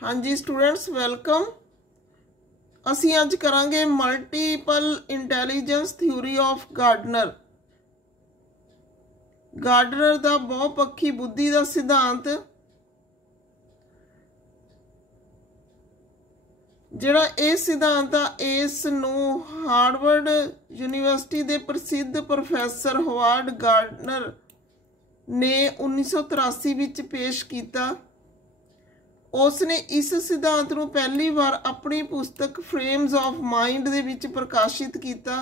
हाँ जी students welcome. असी अज करांगे multiple intelligence theory of Gardner. Gardner दा बहुपक्षी बुद्धि का सिद्धांत जिहड़ा ये सिद्धांत आ इस नूं हार्वर्ड यूनीवर्सिटी के प्रसिद्ध प्रोफैसर हॉवर्ड गार्डनर ने 1983 विच पेश किया। उसने इस सिद्धांत को पहली बार अपनी पुस्तक फ्रेम्स ऑफ माइंड दे विच प्रकाशित किया।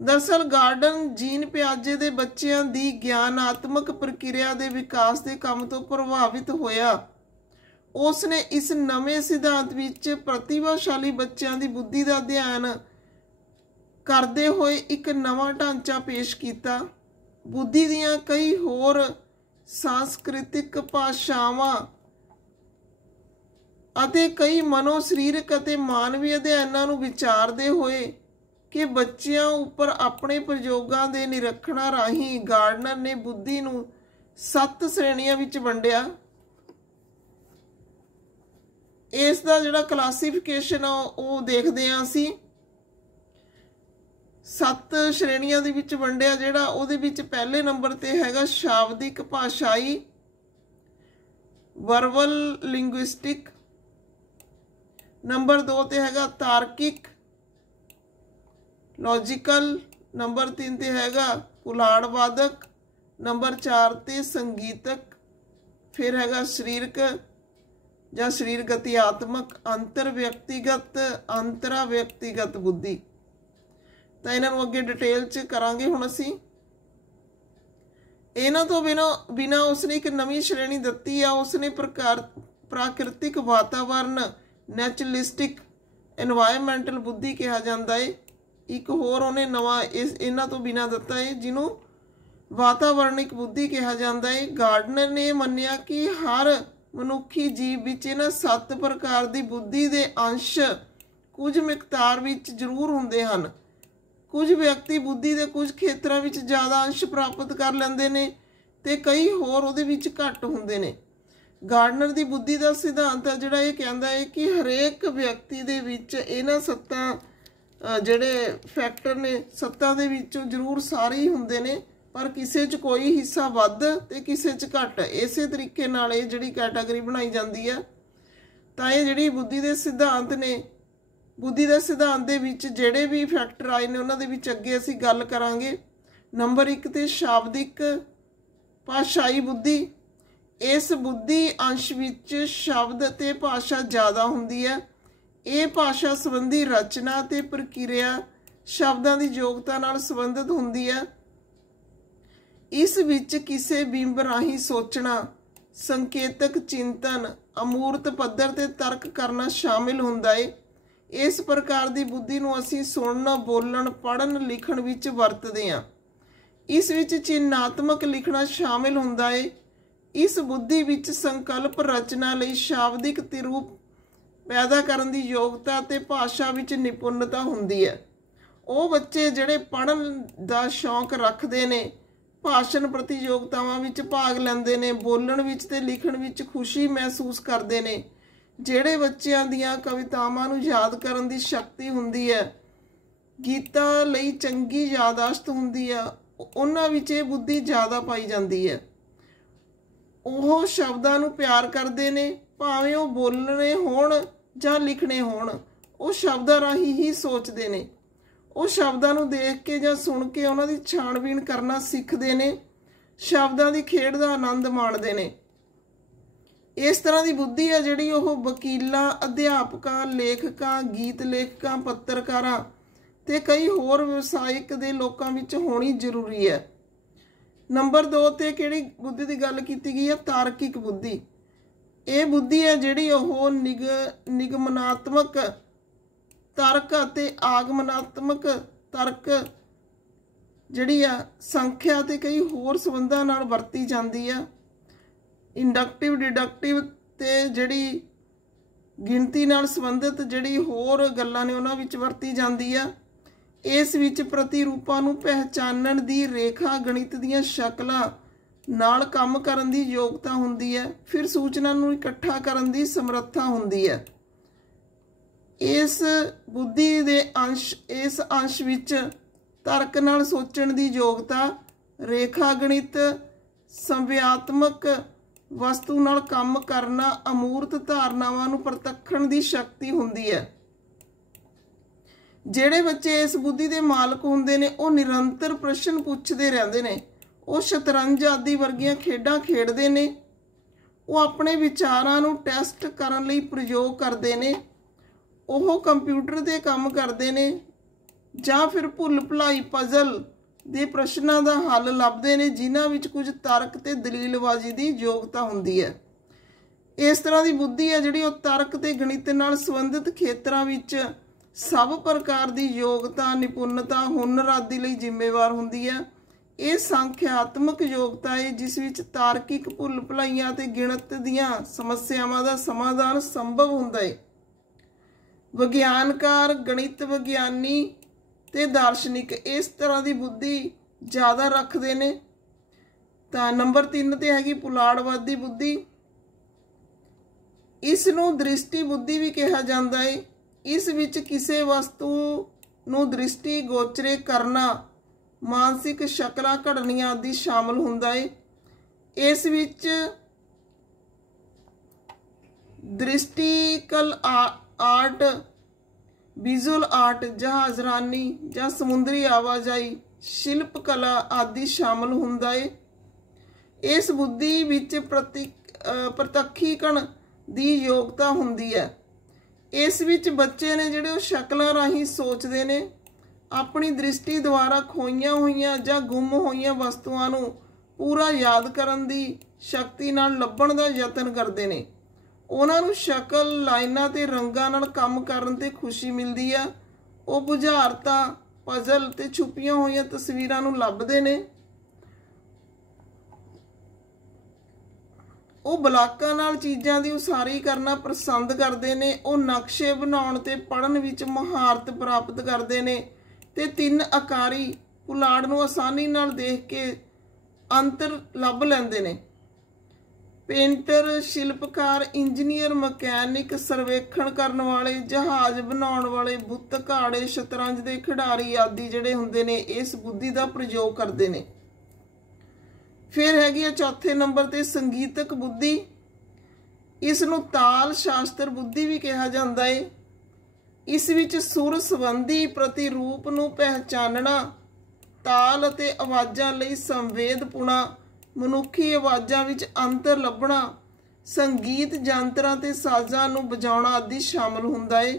दरअसल गार्डन जीन पियाजे दे बच्चों की ज्ञानात्मक प्रक्रिया के विकास के काम तो प्रभावित होया। उसने इस नवे सिद्धांत विच प्रतिभाशाली बच्चों की बुद्धि का अध्ययन करते हुए एक नवा ढांचा पेश किया। बुद्धि दीयां कई होर सांस्कृतिक भाषावां ਅਤੇ कई मनो सरीरक ਅਤੇ मानवी अध्ययनों ਨੂੰ ਵਿਚਾਰਦੇ ਹੋਏ कि बच्चों उपर अपने प्रयोगों के निरीक्षण राही गार्डनर ने बुद्धि ਨੂੰ 7 श्रेणियां विच वंडिया। इस दा जिहड़ा क्लासीफिकेशन आ वो देखते हैं असी 7 श्रेणियां दे विच वंडिया। जिहड़ा ਉਹਦੇ ਵਿੱਚ पहले नंबर ते हैगा शाब्दिक भाषाई वर्बल लिंग्विस्टिक। नंबर 2 ते हैगा तार्किक लॉजिकल। नंबर 3 ते हैगा पुलाड़वादक। नंबर 4 ते संगीतक। फिर हैगा शरीरक या शरीर गतिआत्मक, अंतर व्यक्तिगत, अंतरा व्यक्तिगत बुद्धि। तो इन्हों अगे डिटेल च करांगे हुण असी। इन्हां तो बिना उसने एक नवी श्रेणी दिती है। उसने प्राकृतिक वातावरण नैचुरलिस्टिक एनवायरमेंटल बुद्धि कहा जाता है। एक होर उन्हें नवा इन्हां तो बिना दिता है जिन्हों वातावरणिक बुद्धि कहा जाता है। गार्डनर ने मन्निया कि हर मनुखी जीव विच इन्हां 7 प्रकार की बुद्धि के अंश कुछ मिकदार विच जरूर हुंदे हन। कुछ व्यक्ति बुद्धि के कुछ खेत्रों में ज़्यादा अंश प्राप्त कर लेंदे ने ते कई होर उहदे विच घट हुंदे ने। गार्डनर की बुद्धि का सिद्धांत है जिहड़ा ये कहता है कि हरेक व्यक्ति दे विच इन्हां 7 जिहड़े फैक्टर ने 7 दे विचों जरूर सारे ही हुंदे ने, पर किसी च कोई हिस्सा वध ते किसी च घट। इस तरीके नाल ये जिहड़ी कैटागरी बनाई जाती है। तां ये जिहड़ी बुद्धि के सिद्धांत ने बुद्धि के सिद्धांत दे विच जिहड़े भी फैक्टर आए ने उन्हां दे विच अगे असीं गल करांगे। नंबर 1 ते शाब्दिक भाषाई बुद्धि। इस बुद्धि अंश विच शब्द ते भाषा ज़्यादा हुंदी है। ये भाषा संबंधी रचना ते प्रक्रिया शब्दों की योग्यता नाल संबंधित हुंदी है। इस विच किसी बिंब राही सोचना, संकेतक चिंतन, अमूर्त पद्धर ते तर्क करना शामिल हुंदा है। इस प्रकार की बुद्धि नूं असीं सुनन, बोलण, पढ़न, लिखण विच वरतदे हां। इस विच चिन्हात्मक लिखना शामिल हुंदा है। इस बुद्धि विच संकल्प रचना लई शाब्दिक तिरूप पैदा करन दी योग्यता ते भाषा विच निपुणता हुंदी है। वो बच्चे जिहड़े पढ़न दा शौक रखते ने, भाषण प्रतियोगितावां विच भाग लैंदे ने, बोलण विच ते लिखण विच खुशी महसूस करते ने, जिहड़े बच्चों दीयां कवितावां नूं याद करन दी शक्ति हुंदी है, गीतां लई चंगी यादाश्त हुंदी है, उन्हां विच इह बुद्धि ज़्यादा पाई जाती है। ਉਹ शब्दों ਨੂੰ प्यार करते हैं, भावें वो बोलने होण जां लिखने होण, वो शब्दां राही ही सोचते हैं। वो शब्दों ਨੂੰ देख के जां सुन के उन्हां दी छाणबीन करना सीखते हैं, शब्दों की खेड का आनंद माणते हैं। इस तरह की बुद्धि है जिहड़ी वो वकीलां, अध्यापकां, लेखकां, गीत लेखकां, पत्रकारां ते कई होर व्यवसायिक दे लोकां विच होनी जरूरी है। नंबर 2 ते किहड़ी बुद्धि की गल की गई है? तार्किक बुद्धि। ये बुद्धि है जिहड़ी वो निगमनात्मक तर्क अते आगमनात्मक तर्क जिहड़ी आ संख्या ते कई होर संबंधां नाल वरती जाती है। इंडक्टिव, डिडक्टिव ते जिहड़ी गिणती नाल संबंधित जिहड़ी होर गल्लां ने उन्हां विच वरती जाती है। इस विच प्रतिरूपां नूं पहचानण दी रेखा, गणित दीयां शकलां ਨਾਲ ਕੰਮ ਕਰਨ ਦੀ ਯੋਗਤਾ ਹੁੰਦੀ ਹੈ। ਫਿਰ ਸੂਚਨਾ ਨੂੰ ਇਕੱਠਾ ਕਰਨ ਦੀ ਸਮਰੱਥਾ ਹੁੰਦੀ ਹੈ। ਇਸ ਬੁੱਧੀ ਦੇ ਇਸ ਅੰਸ਼ ਵਿੱਚ ਤਰਕ ਨਾਲ ਸੋਚਣ ਦੀ ਯੋਗਤਾ, ਰੇਖਾ ਗਣਿਤ, ਸੰਵਿਆਤਮਕ ਵਸਤੂ ਨਾਲ ਕੰਮ ਕਰਨਾ, ਅਮੂਰਤ ਧਾਰਨਾਵਾਂ ਨੂੰ ਪ੍ਰਤੱਖਣ ਦੀ ਸ਼ਕਤੀ ਹੁੰਦੀ ਹੈ। ਜਿਹੜੇ ਬੱਚੇ ਇਸ ਬੁੱਧੀ ਦੇ ਮਾਲਕ ਹੁੰਦੇ ਨੇ ਉਹ ਨਿਰੰਤਰ ਪ੍ਰਸ਼ਨ ਪੁੱਛਦੇ ਰਹਿੰਦੇ ਨੇ। ਉਹ ਸ਼ਤਰੰਜ ਆਦਿ ਵਰਗੀਆਂ ਖੇਡਾਂ ਖੇਡਦੇ ਨੇ। ਉਹ ਆਪਣੇ ਵਿਚਾਰਾਂ ਨੂੰ ਟੈਸਟ ਕਰਨ ਲਈ ਪ੍ਰਯੋਗ ਕਰਦੇ ਨੇ। ਉਹ ਕੰਪਿਊਟਰ 'ਤੇ ਕੰਮ ਕਰਦੇ ਨੇ ਜਾਂ ਫਿਰ ਭੁੱਲ ਭੁਲਾਈ ਪਜ਼ਲ ਦੇ ਪ੍ਰਸ਼ਨਾਂ ਦਾ ਹੱਲ ਲੱਭਦੇ ਨੇ ਜਿਨ੍ਹਾਂ ਵਿੱਚ ਕੁਝ ਤਰਕ ਤੇ ਦਲੀਲਬਾਜ਼ੀ ਦੀ ਯੋਗਤਾ ਹੁੰਦੀ ਹੈ। ਇਸ ਤਰ੍ਹਾਂ ਦੀ ਬੁੱਧੀ ਹੈ ਜਿਹੜੀ ਉਹ ਤਰਕ ਤੇ ਗਣਿਤ ਨਾਲ ਸੰਬੰਧਿਤ ਖੇਤਰਾਂ ਵਿੱਚ ਸਭ ਪ੍ਰਕਾਰ ਦੀ ਯੋਗਤਾ, ਨਿਪੁੰਨਤਾ, ਹੁਨਰ ਆਦਿ ਲਈ ਜ਼ਿੰਮੇਵਾਰ ਹੁੰਦੀ ਹੈ। ਇਹ ਸੰਖਿਆਤਮਕ ਯੋਗਤਾ ਹੈ ਜਿਸ ਵਿੱਚ ਤਾਰਕਿਕ ਭੁੱਲ ਭੁਲਾਈਆਂ ਤੇ ਗਿਣਤ ਦੀਆਂ ਸਮੱਸਿਆਵਾਂ ਦਾ ਸਮਾਧਾਨ ਸੰਭਵ ਹੁੰਦਾ ਹੈ। ਵਿਗਿਆਨਕਾਰ, ਗਣਿਤ ਵਿਗਿਆਨੀ ਤੇ ਦਾਰਸ਼ਨਿਕ ਇਸ ਤਰ੍ਹਾਂ ਦੀ ਬੁੱਧੀ ਜ਼ਿਆਦਾ ਰੱਖਦੇ ਨੇ। ਤਾਂ ਨੰਬਰ 3 ਤੇ ਹੈਗੀ ਪੁਲਾੜਵਾਦੀ ਬੁੱਧੀ। ਇਸ ਨੂੰ ਦ੍ਰਿਸ਼ਟੀ ਬੁੱਧੀ ਵੀ ਕਿਹਾ ਜਾਂਦਾ ਹੈ। ਇਸ ਵਿੱਚ ਕਿਸੇ ਵਸਤੂ ਨੂੰ ਦ੍ਰਿਸ਼ਟੀ ਗੋਚਰੇ ਕਰਨਾ, ਮਾਨਸਿਕ ਸ਼ਕਲਾਂ ਘੜਨੀਆਂ ਆਦਿ ਸ਼ਾਮਲ ਹੁੰਦਾ ਹੈ। ਇਸ ਵਿੱਚ ਦ੍ਰਿਸ਼ਟੀਕਲ ਆਰਟ, ਵਿਜ਼ੂਅਲ ਆਰਟ, ਜਹਾਜ਼ਰਾਨੀ ਜਾਂ ਸਮੁੰਦਰੀ ਆਵਾਜਾਈ, ਸ਼ਿਲਪ ਕਲਾ ਆਦਿ ਸ਼ਾਮਲ ਹੁੰਦਾ ਹੈ। ਇਸ ਬੁੱਧੀ ਵਿੱਚ ਪ੍ਰਤੱਖੀਕਣ ਦੀ ਯੋਗਤਾ ਹੁੰਦੀ ਹੈ। ਇਸ ਵਿੱਚ ਬੱਚੇ ਨੇ ਜਿਹੜੇ ਉਹ ਸ਼ਕਲਾਂ ਰਾਹੀਂ ਸੋਚਦੇ ਨੇ। ਆਪਣੀ ਦ੍ਰਿਸ਼ਟੀ ਦੁਆਰਾ ਖੋਈਆਂ ਹੋਈਆਂ ਜਾਂ ਗੁੰਮ ਹੋਈਆਂ ਵਸਤੂਆਂ ਨੂੰ ਪੂਰਾ ਯਾਦ ਕਰਨ ਦੀ ਸ਼ਕਤੀ ਨਾਲ ਲੱਭਣ ਦਾ ਯਤਨ ਕਰਦੇ ਨੇ। ਉਹਨਾਂ ਨੂੰ ਸ਼ਕਲ, ਲਾਈਨਾਂ ਤੇ ਰੰਗਾਂ ਨਾਲ ਕੰਮ ਕਰਨ ਤੇ ਖੁਸ਼ੀ ਮਿਲਦੀ ਆ। ਉਹ ਬੁਝਾਰਤਾਂ, ਪਜ਼ਲ ਤੇ ਛੁਪੀਆਂ ਹੋਈਆਂ ਤਸਵੀਰਾਂ ਨੂੰ ਲੱਭਦੇ ਨੇ। ਉਹ ਬਲਾਕਾਂ ਨਾਲ ਚੀਜ਼ਾਂ ਦੀ ਉਸਾਰੀ ਕਰਨਾ ਪਸੰਦ ਕਰਦੇ ਨੇ। ਉਹ ਨਕਸ਼ੇ ਬਣਾਉਣ ਤੇ ਪੜ੍ਹਨ ਵਿੱਚ ਮਹਾਰਤ ਪ੍ਰਾਪਤ ਕਰਦੇ ਨੇ ਤੇ 3 ਆਕਾਰੀ ਪੁਲਾੜ ਨੂੰ ਆਸਾਨੀ ਨਾਲ ਦੇਖ ਕੇ ਅੰਤਰ ਲੱਭ ਲੈਂਦੇ ਨੇ। ਪੇਂਟਰ, ਸ਼ਿਲਪਕਾਰ, ਇੰਜੀਨੀਅਰ, ਮਕੈਨਿਕ, ਸਰਵੇਖਣ ਕਰਨ ਵਾਲੇ, ਜਹਾਜ਼ ਬਣਾਉਣ ਵਾਲੇ, ਬੁੱਤ ਘਾੜੇ, ਸ਼ਤਰੰਜ ਦੇ ਖਿਡਾਰੀ ਆਦਿ ਜਿਹੜੇ ਹੁੰਦੇ ਨੇ ਇਸ ਬੁੱਧੀ ਦਾ ਪ੍ਰਯੋਗ ਕਰਦੇ ਨੇ। ਫਿਰ ਹੈਗੀ ਆ ਚੌਥੇ ਨੰਬਰ ਤੇ ਸੰਗੀਤਕ ਬੁੱਧੀ। ਇਸ ਨੂੰ ਤਾਲ ਸ਼ਾਸਤਰ ਬੁੱਧੀ ਵੀ ਕਿਹਾ ਜਾਂਦਾ ਹੈ। ਇਸ ਵਿੱਚ ਸੁਰ ਸੰਬੰਧੀ ਪ੍ਰਤੀਰੂਪ ਨੂੰ ਪਹਿਚਾਨਣਾ, ਤਾਲ ਅਤੇ ਆਵਾਜ਼ਾਂ ਲਈ ਸੰਵੇਦਪੁਣਾ, ਮਨੁੱਖੀ ਆਵਾਜ਼ਾਂ ਵਿੱਚ ਅੰਤਰ ਲੱਭਣਾ, ਸੰਗੀਤ ਯੰਤਰਾਂ ਤੇ ਸਾਜ਼ਾਂ ਨੂੰ ਵਜਾਉਣਾ ਆਦਿ ਸ਼ਾਮਲ ਹੁੰਦਾ ਹੈ।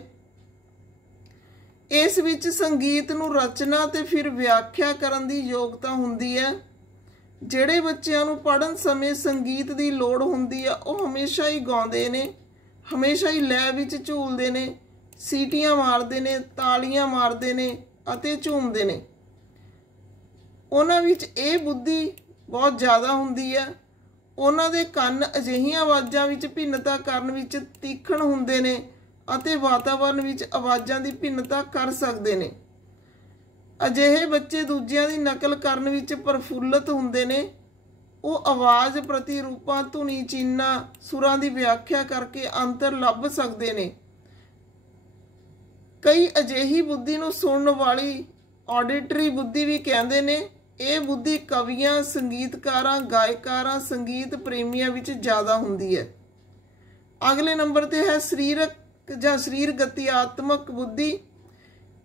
ਇਸ ਵਿੱਚ ਸੰਗੀਤ ਨੂੰ ਰਚਨਾ ਤੇ ਫਿਰ ਵਿਆਖਿਆ ਕਰਨ ਦੀ ਯੋਗਤਾ ਹੁੰਦੀ ਹੈ। ਜਿਹੜੇ ਬੱਚਿਆਂ ਨੂੰ ਪੜ੍ਹਨ ਸਮੇਂ ਸੰਗੀਤ ਦੀ ਲੋੜ ਹੁੰਦੀ ਆ ਉਹ ਹਮੇਸ਼ਾ ਹੀ ਗਾਉਂਦੇ ਨੇ, ਹਮੇਸ਼ਾ ਹੀ ਲੈਅ ਵਿੱਚ ਝੂਲਦੇ ਨੇ, ਸੀਟੀਆਂ ਮਾਰਦੇ ਨੇ, ਤਾਲੀਆਂ ਮਾਰਦੇ ਨੇ ਅਤੇ ਝੂਮਦੇ ਨੇ। ਉਹਨਾਂ ਵਿੱਚ ਇਹ ਬੁੱਧੀ ਬਹੁਤ ਜ਼ਿਆਦਾ ਹੁੰਦੀ ਹੈ। ਉਹਨਾਂ ਦੇ ਕੰਨ ਅਜਿਹੀਆਂ ਆਵਾਜ਼ਾਂ ਵਿੱਚ ਭਿੰਨਤਾ ਕਰਨ ਵਿੱਚ ਤੀਖਣ ਹੁੰਦੇ ਨੇ ਅਤੇ ਵਾਤਾਵਰਨ ਵਿੱਚ ਆਵਾਜ਼ਾਂ ਦੀ ਭਿੰਨਤਾ ਕਰ ਸਕਦੇ ਨੇ। ਅਜਿਹੇ ਬੱਚੇ ਦੂਜਿਆਂ ਦੀ ਨਕਲ ਕਰਨ ਵਿੱਚ ਪ੍ਰਫੁੱਲਤ ਹੁੰਦੇ ਨੇ। ਉਹ ਆਵਾਜ਼, ਪ੍ਰਤੀਰੂਪਾਂ, ਧੁਨੀ ਚਿੰਨ੍ਹਾਂ, ਸੁਰਾਂ ਦੀ ਵਿਆਖਿਆ ਕਰਕੇ ਅੰਤਰ ਲੱਭ ਸਕਦੇ ਨੇ। ਕਈ ਅਜਿਹੀ ਬੁੱਧੀ ਨੂੰ ਸੁਣਨ ਵਾਲੀ ਆਡਿਟਰੀ ਬੁੱਧੀ ਵੀ ਕਹਿੰਦੇ ਨੇ। ਇਹ ਬੁੱਧੀ ਕਵੀਆਂ, ਸੰਗੀਤਕਾਰਾਂ, ਗਾਇਕਾਰਾਂ, ਸੰਗੀਤ ਪ੍ਰੇਮੀਆਂ ਵਿੱਚ ਜ਼ਿਆਦਾ ਹੁੰਦੀ ਹੈ। ਅਗਲੇ ਨੰਬਰ ਤੇ ਹੈ ਸਰੀਰਕ ਜਾਂ ਸਰੀਰ ਗਤੀਆਤਮਕ ਬੁੱਧੀ।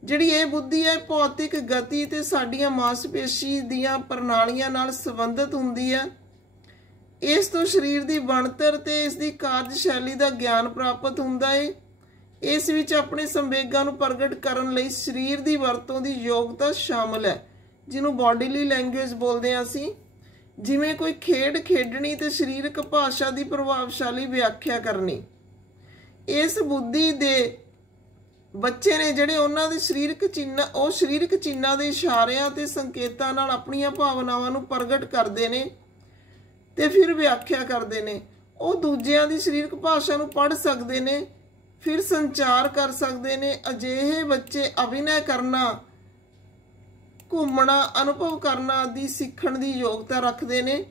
ਜਿਹੜੀ ਇਹ ਬੁੱਧੀ ਹੈ ਭੌਤਿਕ ਗਤੀ ਤੇ ਸਾਡੀਆਂ ਮਾਸਪੇਸ਼ੀ ਦੀਆਂ ਪ੍ਰਣਾਲੀਆਂ ਨਾਲ ਸੰਬੰਧਿਤ ਹੁੰਦੀ ਹੈ। ਇਸ ਤੋਂ ਸਰੀਰ ਦੀ ਬਣਤਰ ਤੇ ਇਸ ਦੀ ਕਾਰਜਸ਼ੈਲੀ ਦਾ ਗਿਆਨ ਪ੍ਰਾਪਤ ਹੁੰਦਾ ਹੈ। ਇਸ ਵਿੱਚ ਆਪਣੇ ਸੰਵੇਗਾਂ ਨੂੰ ਪ੍ਰਗਟ ਕਰਨ ਲਈ ਸਰੀਰ ਦੀ ਵਰਤੋਂ ਦੀ ਯੋਗਤਾ ਸ਼ਾਮਲ ਹੈ, ਜਿਹਨੂੰ ਬੋਡੀਲੀ ਲੈਂਗੁਏਜ ਬੋਲਦੇ ਹਾਂ ਅਸੀਂ। ਜਿਵੇਂ ਕੋਈ ਖੇਡ ਖੇਡਣੀ ਤੇ ਸਰੀਰਕ ਭਾਸ਼ਾ ਦੀ ਪ੍ਰਭਾਵਸ਼ਾਲੀ ਵਿਆਖਿਆ ਕਰਨੀ। ਇਸ ਬੁੱਧੀ ਦੇ ਬੱਚੇ ਨੇ ਜਿਹੜੇ ਉਹਨਾਂ ਦੇ ਸਰੀਰਕ ਚਿੰਨ੍ਹ, ਉਹ ਸਰੀਰਕ ਚਿੰਨ੍ਹਾਂ ਦੇ ਇਸ਼ਾਰਿਆਂ ਤੇ ਸੰਕੇਤਾਂ ਨਾਲ ਆਪਣੀਆਂ ਭਾਵਨਾਵਾਂ ਨੂੰ ਪ੍ਰਗਟ ਕਰਦੇ ਨੇ ਤੇ ਫਿਰ ਵਿਆਖਿਆ ਕਰਦੇ ਨੇ। ਉਹ ਦੂਜਿਆਂ ਦੀ ਸਰੀਰਕ ਭਾਸ਼ਾ ਨੂੰ ਪੜ੍ਹ ਸਕਦੇ ਨੇ, ਫਿਰ ਸੰਚਾਰ ਕਰ ਸਕਦੇ ਨੇ। ਅਜਿਹੇ ਬੱਚੇ ਅਭਿਨੈ ਕਰਨਾ, ਘੁੰਮਣਾ, ਅਨੁਭਵ ਕਰਨਾ ਆਦਿ ਸਿੱਖਣ ਦੀ ਯੋਗਤਾ ਰੱਖਦੇ ਨੇ।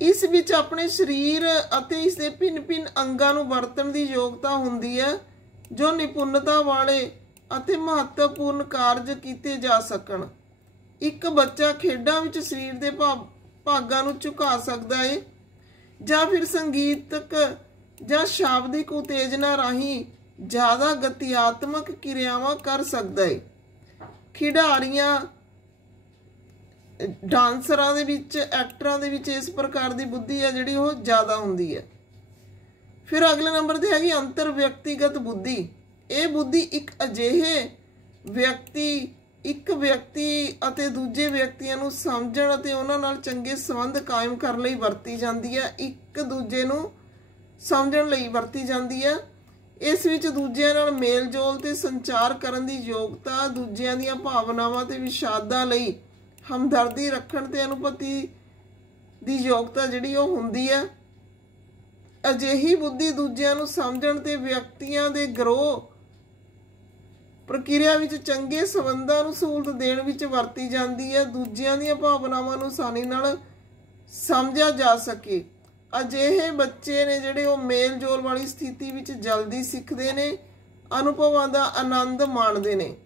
इस विच अपने शरीर ਅਤੇ ਇਸ ਦੇ ਭਿੰਨ-ਭਿੰਨ ਅੰਗਾਂ ਨੂੰ ਵਰਤਣ ਦੀ ਯੋਗਤਾ ਹੁੰਦੀ ਹੈ ਜੋ ਨਿਪੁੰਨਤਾ ਵਾਲੇ ਅਤੇ ਮਹੱਤਵਪੂਰਨ ਕਾਰਜ ਕੀਤੇ ਜਾ ਸਕਣ। ਇੱਕ ਬੱਚਾ ਖੇਡਾਂ ਵਿੱਚ ਸਰੀਰ ਦੇ ਭਾਗਾਂ ਨੂੰ ਝੁਕਾ ਸਕਦਾ ਹੈ ਜਾਂ ਫਿਰ ਸੰਗੀਤਕ ਜਾਂ ਸ਼ਾਬਦਿਕ ਉਤੇਜਨਾ ਰਾਹੀਂ ਜ਼ਿਆਦਾ ਗਤੀਆਤਮਕ ਕਿਰਿਆਵਾਂ ਕਰ ਸਕਦਾ ਹੈ। ਖਿਡਾਰੀਆਂ डांसरां दे विच एक्टरां दे विच इस प्रकार की बुद्धि है जिहड़ी वो ज़्यादा हुंदी है। फिर अगले नंबर ते हैगी अंतर व्यक्तिगत बुद्धि। ये बुद्धि एक अजिहे व्यक्ति अते दूजे व्यक्तियों नूं समझण अते उन्हां नाल चंगे संबंध कायम करन लई वरती जांदी है। एक दूजे नूं समझण लई वरती जांदी है। इस विच दूजिਆਂ नाल मेल जोल ते संचार करन दी योग्यता, दूजिਆਂ दीयां भावनावां ते विषादां लई हमदर्दी रखण ते अनुभूति दी योग्यता जिहड़ी वो हुंदी है। अजिही बुद्धि दूजिਆਂ ਨੂੰ ਸਮਝਣ ਤੇ ਵਿਅਕਤੀਆਂ ਦੇ ਗਰੋਹ ਪ੍ਰਕਿਰਿਆ ਵਿੱਚ ਚੰਗੇ ਸੰਬੰਧਾਂ ਨੂੰ ਸਹੂਲਤ ਦੇਣ ਵਿੱਚ ਵਰਤੀ ਜਾਂਦੀ ਹੈ। ਦੂਜਿਆਂ ਦੀਆਂ ਭਾਵਨਾਵਾਂ ਨੂੰ ਆਸਾਨੀ ਨਾਲ ਸਮਝਿਆ ਜਾ ਸਕੇ। ਅਜਿਹੇ ਬੱਚੇ ਨੇ ਜਿਹੜੇ ਉਹ ਮੇਲ ਜੋਲ ਵਾਲੀ ਸਥਿਤੀ ਵਿੱਚ ਜਲਦੀ ਸਿੱਖਦੇ ਨੇ, ਅਨੁਭਵਾਂ ਦਾ ਆਨੰਦ ਮਾਣਦੇ ਨੇ।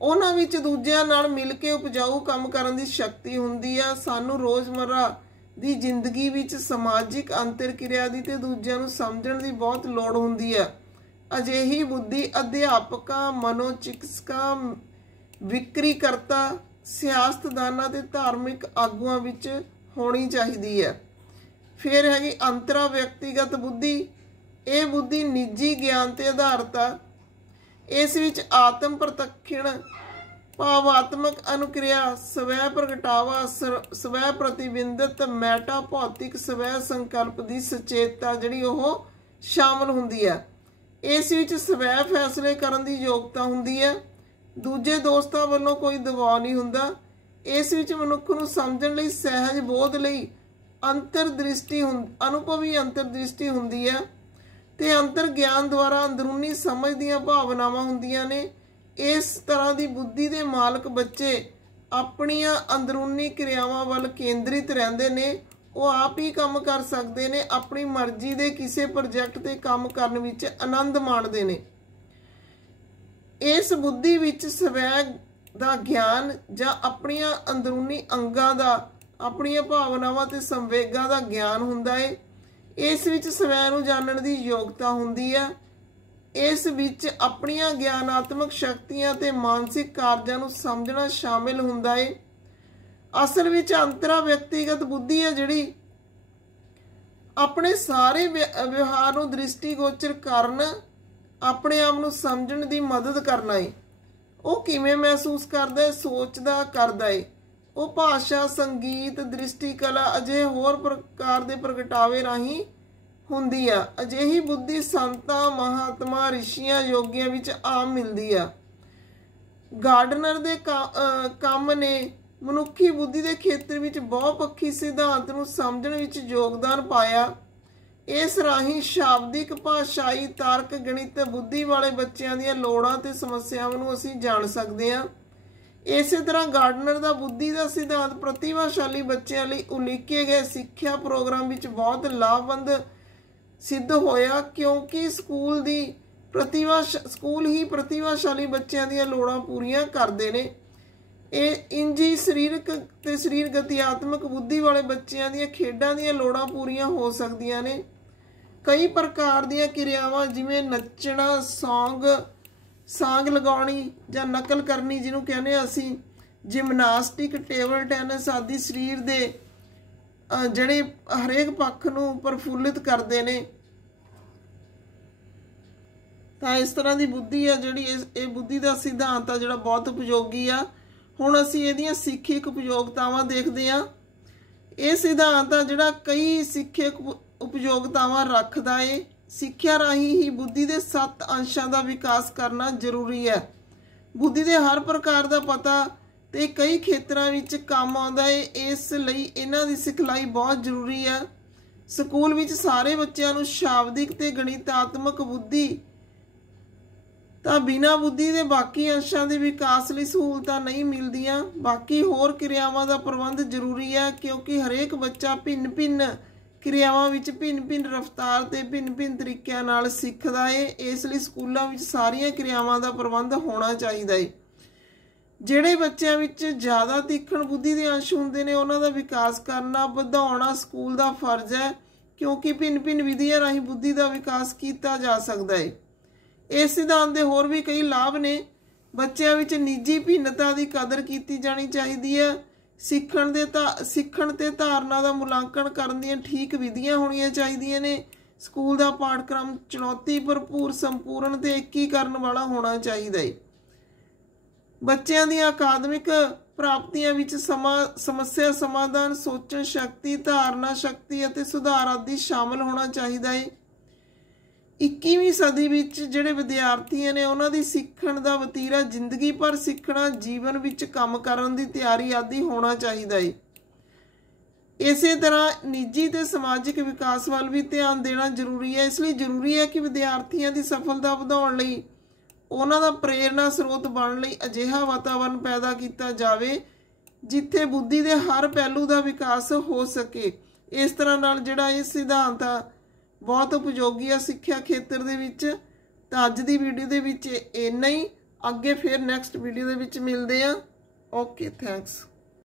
ਉਹਨਾਂ ਵਿੱਚ ਦੂਜਿਆਂ ਨਾਲ ਮਿਲ ਕੇ ਉਪਜਾਊ ਕੰਮ ਕਰਨ ਦੀ ਸ਼ਕਤੀ ਹੁੰਦੀ ਆ। ਸਾਨੂੰ ਰੋਜ਼ਮर्रा ਦੀ ਜ਼ਿੰਦਗੀ ਵਿੱਚ ਸਮਾਜਿਕ ਅੰਤਰਕਿਰਿਆ ਦੀ ਤੇ ਦੂਜਿਆਂ ਨੂੰ ਸਮਝਣ ਦੀ ਬਹੁਤ ਲੋੜ ਹੁੰਦੀ ਹੈ। ਅਜਿਹੀ ਬੁੱਧੀ ਅਧਿਆਪਕਾਂ, ਮਨੋਚਿਕਿਤਸਕਾਂ, ਵਿਕਰੀਕਰਤਾ, ਸਿਆਸਤਦਾਨਾਂ ਤੇ ਧਾਰਮਿਕ ਆਗੂਆਂ ਵਿੱਚ ਹੋਣੀ ਚਾਹੀਦੀ ਹੈ। ਫਿਰ ਹੈਗੀ ਅੰਤਰਾ ਵਿਅਕਤੀਗਤ ਬੁੱਧੀ। ਇਹ ਬੁੱਧੀ ਨਿੱਜੀ ਗਿਆਨ ਤੇ ਆਧਾਰਿਤ ਆ। इस विच आत्म प्रतक्षण, भावात्मक अनुक्रिया, स्वै प्रगटावा, स्वै प्रतिबिंबित, मैटा भौतिक स्वै संकल्प की सचेतता जिहड़ी ओह शामिल हुंदी है। इस विच स्वै फैसले करन दी योग्यता हुंदी है। दूजे दोस्तां वल्लों कोई दबाव नहीं हुंदा। इस विच मनुख नूं समझण लई सहज बोध लई अंतरदृष्टि अनुभवी अंतरदृष्टि हुंदी है ते अंतर ज्ञान द्वारा अंदरूनी समझ दीयां भावनावां हुंदियां ने। इस तरह की बुद्धि के मालक बच्चे अपनियां अंदरूनी क्रियावां वल केंद्रित रहिंदे ने। वो आप ही काम कर सकते ने, अपनी मर्जी के किसी प्रोजैक्ट ते काम करन विच आनंद माणदे ने। इस बुद्धि विच स्वै दा ज्ञान जां अपनियां अंदरूनी अंगां दा, अपनियां भावनावां ते संवेगां दा ज्ञान हुंदा है। इस विच स्वै नूं जानण दी योग्यता हुंदी है। इस विच अपनियां ज्ञानात्मक शक्तियां ते मानसिक कार्यां नूं समझना शामिल हुंदा है। असल विच अंतरा व्यक्तिगत बुद्धि है जिहड़ी अपने सारे व्यवहार नूं दृष्टिगोचर करन, अपने आप नूं समझण दी मदद करना है। वो किवें महसूस करदा है, सोचदा करदा है। वो भाषा, संगीत, दृष्टि कला अजिहे होर प्रकार के प्रगटावे राही हुंदी आ। अजिही बुद्धि संतां, महात्मा, ऋषियां, योगियां विच आम मिलदी आ। गार्डनर दे काम ने मनुखी बुद्धि के खेत्र विच बहुपक्षी सिद्धांत नूं समझण विच योगदान पाया। इस राही शाब्दिक, भाषाई, तार्क, गणित बुद्धि वाले बच्चों दीयां लोड़ां ते समस्यावां नूं असीं जाण सकदे हां। इस तरह गार्डनर का बुद्धि का सिद्धांत प्रतिभाशाली बच्चों लिए उलीके गए सिक्ख्या प्रोग्राम विच बहुत लाभवंद सिद्ध होया, क्योंकि स्कूल ही प्रतिभाशाली बच्चों दी लोड़ां पूरीआं करदे ने। इंज ही सरीरक ते शरीर गतिआत्मक बुद्धि वाले बच्चों दी खेडां दी लोड़ां पूरीआं हो सकदियां ने। कई प्रकार दी क्रियावां जिवें नच्चना, सांग लगाउणी जां नकल करनी जिन्हों कहने असीं, जिमनास्टिक, टेबल टैनिस आदि शरीर दे जिहड़े हरेक पक्ष नूं प्रफुल्लित करदे ने। तां इस तरह की बुद्धि है जिहड़ी इह बुद्धि का सिद्धांत आ जिहड़ा बहुत उपयोगी आ। हुण असीं इहदियां सिੱਖਿਅਕ उपयोगितावां देखदे हां। इह सिद्धांत आ जिहड़ा कई सिੱਖਿਅਕ उपयोगितावां रखदा है। सिक्ख्या राही ही बुद्धि के 7 अंशां का विकास करना जरूरी है। बुद्धि के हर प्रकार का पता तो कई खेत्रों में काम आउंदा है, इसलिए इन्हां दी सिखलाई बहुत जरूरी है। स्कूल विच सारे बच्चों नूं शाब्दिक ते गणितात्मक बुद्धि ਤਾਂ ਬਿਨਾਂ ਬੁੱਧੀ ਦੇ ਬਾਕੀ ਅੰਸ਼ਾਂ ਦੇ ਵਿਕਾਸ ਲਈ ਸਹੂਲਤਾਂ ਨਹੀਂ ਮਿਲਦੀਆਂ। ਬਾਕੀ ਹੋਰ ਕਿਰਿਆਵਾਂ ਦਾ ਪ੍ਰਬੰਧ ਜ਼ਰੂਰੀ ਹੈ, ਕਿਉਂਕਿ ਹਰੇਕ ਬੱਚਾ ਭਿੰਨ ਭਿੰਨ ਕਿਰਿਆਵਾਂ ਵਿੱਚ ਭਿੰਨ ਭਿੰਨ ਰਫ਼ਤਾਰ ਤੇ ਭਿੰਨ ਭਿੰਨ ਤਰੀਕਿਆਂ ਨਾਲ ਸਿੱਖਦਾ ਹੈ। ਇਸ ਲਈ ਸਕੂਲਾਂ ਵਿੱਚ ਸਾਰੀਆਂ ਕਿਰਿਆਵਾਂ ਦਾ ਪ੍ਰਬੰਧ ਹੋਣਾ ਚਾਹੀਦਾ ਹੈ। ਜਿਹੜੇ ਬੱਚਿਆਂ ਵਿੱਚ ਜ਼ਿਆਦਾ ਤੀਖਣ ਬੁੱਧੀ ਦੇ ਅੰਸ਼ ਹੁੰਦੇ ਨੇ, ਉਹਨਾਂ ਦਾ ਵਿਕਾਸ ਕਰਨਾ ਵਧਾਉਣਾ ਸਕੂਲ ਦਾ ਫਰਜ਼ ਹੈ, ਕਿਉਂਕਿ ਭਿੰਨ ਭਿੰਨ ਵਿਧੀਆਂ ਰਾਹੀਂ ਬੁੱਧੀ ਦਾ ਵਿਕਾਸ ਕੀਤਾ ਜਾ ਸਕਦਾ ਹੈ। ਇਸ ਸਿਧਾਂਤ ਦੇ ਹੋਰ ਵੀ ਕਈ ਲਾਭ ਨੇ। ਬੱਚਿਆਂ ਵਿੱਚ ਨਿੱਜੀ ਭਿੰਨਤਾ ਦੀ ਕਦਰ ਕੀਤੀ ਜਾਣੀ ਚਾਹੀਦੀ ਹੈ। ਸਿੱਖਣ ਤੇ ਧਾਰਨਾ ਦਾ ਮੁਲਾਂਕਣ ਕਰਨ ਦੀਆਂ ਠੀਕ ਵਿਧੀਆਂ ਹੋਣੀਆਂ ਚਾਹੀਦੀਆਂ ਨੇ। ਸਕੂਲ ਦਾ ਪਾਠਕ੍ਰਮ ਚੁਣੌਤੀ ਭਰਪੂਰ, ਸੰਪੂਰਨ ਤੇ ਏਕੀਕਰਨ ਵਾਲਾ ਹੋਣਾ ਚਾਹੀਦਾ ਹੈ। ਬੱਚਿਆਂ ਦੀਆਂ ਅਕਾਦਮਿਕ ਪ੍ਰਾਪਤੀਆਂ ਵਿੱਚ ਸਮੱਸਿਆ ਸਮਾਧਾਨ, ਸੋਚਣ ਸ਼ਕਤੀ, ਧਾਰਨਾ ਸ਼ਕਤੀ ਅਤੇ ਸੁਧਾਰ ਆਦਿ ਸ਼ਾਮਲ ਹੋਣਾ ਚਾਹੀਦਾ ਹੈ। 21ਵੀਂ ਸਦੀ ਵਿੱਚ ਜਿਹੜੇ ਵਿਦਿਆਰਥੀ ਨੇ, ਉਹਨਾਂ ਦੀ ਸਿੱਖਣ ਦਾ ਵਤੀਰਾ ਜ਼ਿੰਦਗੀ ਭਰ ਸਿੱਖਣਾ, ਜੀਵਨ ਵਿੱਚ ਕੰਮ ਕਰਨ ਦੀ ਤਿਆਰੀ ਆਦਿ ਹੋਣਾ ਚਾਹੀਦਾ ਹੈ। ਇਸੇ ਤਰ੍ਹਾਂ ਨਿੱਜੀ ਤੇ ਸਮਾਜਿਕ ਵਿਕਾਸ ਵੱਲ ਵੀ ਧਿਆਨ ਦੇਣਾ ਜ਼ਰੂਰੀ ਹੈ। ਇਸ ਲਈ ਜ਼ਰੂਰੀ ਹੈ ਕਿ ਵਿਦਿਆਰਥੀਆਂ ਦੀ ਸਫਲਤਾ ਵਧਾਉਣ ਲਈ, ਉਹਨਾਂ ਦਾ ਪ੍ਰੇਰਨਾ ਸਰੋਤ ਬਣਨ ਲਈ ਅਜਿਹਾ ਵਾਤਾਵਰਨ ਪੈਦਾ ਕੀਤਾ ਜਾਵੇ ਜਿੱਥੇ ਬੁੱਧੀ ਦੇ ਹਰ ਪਹਿਲੂ ਦਾ ਵਿਕਾਸ ਹੋ ਸਕੇ। ਇਸ ਤਰ੍ਹਾਂ ਨਾਲ ਜਿਹੜਾ ਇਹ ਸਿਧਾਂਤ ਆ ਬਹੁਤ ਉਪਯੋਗੀ ਆ ਸਿੱਖਿਆ ਖੇਤਰ ਦੇ ਵਿੱਚ। ਤਾਂ ਅੱਜ ਦੀ ਵੀਡੀਓ ਦੇ ਵਿੱਚ ਇੰਨਾ ਹੀ। ਅੱਗੇ ਫਿਰ ਨੈਕਸਟ ਵੀਡੀਓ ਦੇ ਵਿੱਚ ਮਿਲਦੇ ਆ। Okay, thanks.